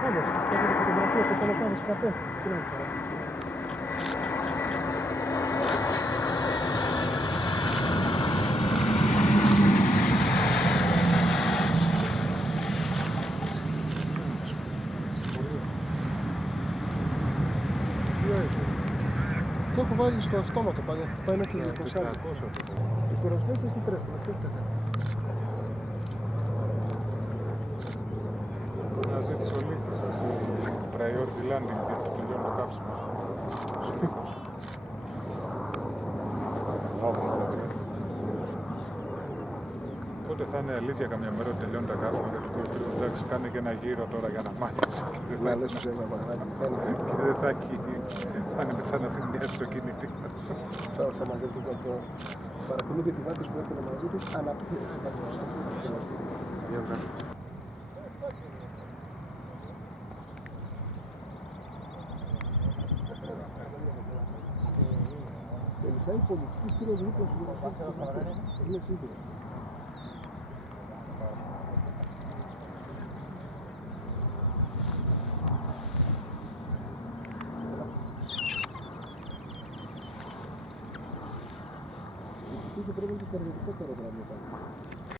Πέτροπούλος. Έκανε φωτογραφία του Πελοπάνης Φραπέ. Τι να φορά. Το έχω βάλει στο αυτόματο πάλι, χτυπάει μέχρι το 20. Οι κοροσμές δεν τρέχουν, αυτό ήταν. Να ζήτησε ο Λίχτης, priority landing, γιατί τελειώνει το κάψιμο. Πότε θα είναι αλήθεια καμιά μέρα ότι τελειώνει τα κάψιμα και του πει εντάξει κάνε και ένα γύρο τώρα για να μάθεις. Να λες ψέμα μαγνάτι, Και δεν θα έχει, θα είναι σαν να θυμιάσει στο κινητή μας. Θα μαζευτούν το παρακολούθητε επιβάτες που έρχονται μαζί τους αναπτύρες. Τελικά η πολιτική στηρογρύπτω στην Ελλάδα είναι σίγουρο. Και πρέπει να είναι το αεροδρόμιο πάλι.